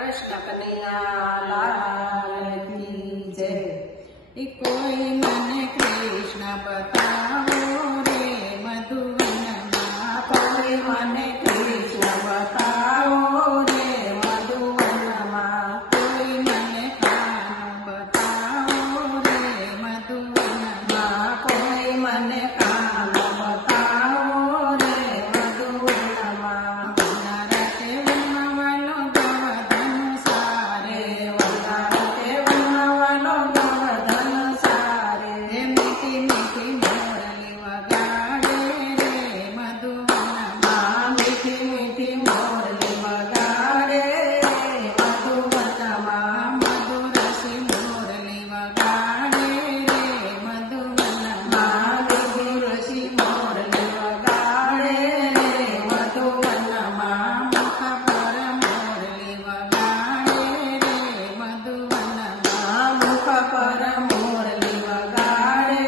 કૃષ્ણ કનૈયા લાલ કી જય। કોઈ મને કૃષ્ણ બતાવો રે મધુવનમાં, કોઈ મને કૃષ્ણ બતાવો રે મધુવનમાં, કોઈ મને કાનો બતાવો રે મધુવનમાં, કોઈ મને કાનો બતાવો રે મધુવનમાં। વનરાતે વનવાલો ગવધન સારે, વનરાતે વનવાલો ગવધન સારે, મીઠી મીઠી મોરલી વગાડે રે મધુવનમાં, મીઠી મીઠી મોરલી વગાડે મધુવનમાં, મધુરસી મોરલી વગાડે રે મધુવનમાં, મધુરસી મોરલી વગાડે મધુવનમાં, મુખ પર મોરલી વગાડે રે મધુવનમાં, મુખ પર મોરલી વગાડે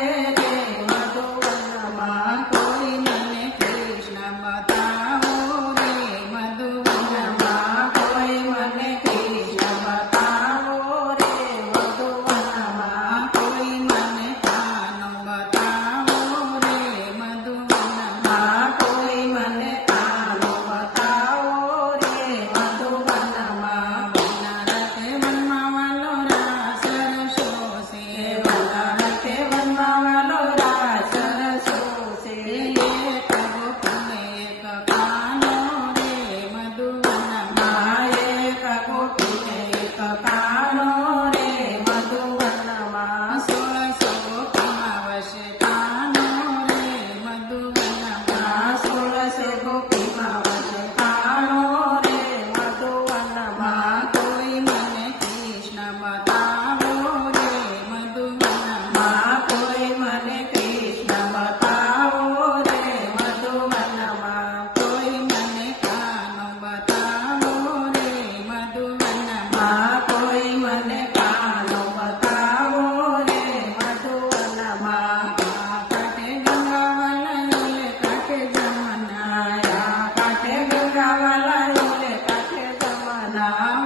મધુવનમાં। કોઈ મને કૃષ્ણ બતાવો રે મધુવનમાં, કોઈ મને કૃષ્ણ બતાવો રે મધુવનમાં, કોઈ મને કાનો બતાવો રે મધુવનમાં, કોઈ મને કાનો બતાવો રે મધુવનમાં। વનરાતે વનમાં વાલો રાસ રસોસે, વનરાતે વનમાં વાલો રાસ રસોસે, એક ગોપીને એક કાનો રે મધુવનમાં, એક ગોપીને એક કાનો રે મધુવનમાં, 16 ગોપીમાં વસે કાનો રે મધુવનમાં, 16 ગોપીમાં વસે કાનો રે મધુવનમાં। કોઈ મને કૃષ્ણ બતાવો રે મધુવનમાં, કોઈ મને કૃષ્ણ બતાવો રે મધુવનમાં, કોઈ મને કાનો બતાવો રે મધુવનમાં, કોઈ મને કાનો બતાવો રે મધુવનમાં। કાંઠે ગંગાવલય કાંઠે જમના, કાંઠે ગંગાવાલા કાંઠે જમના,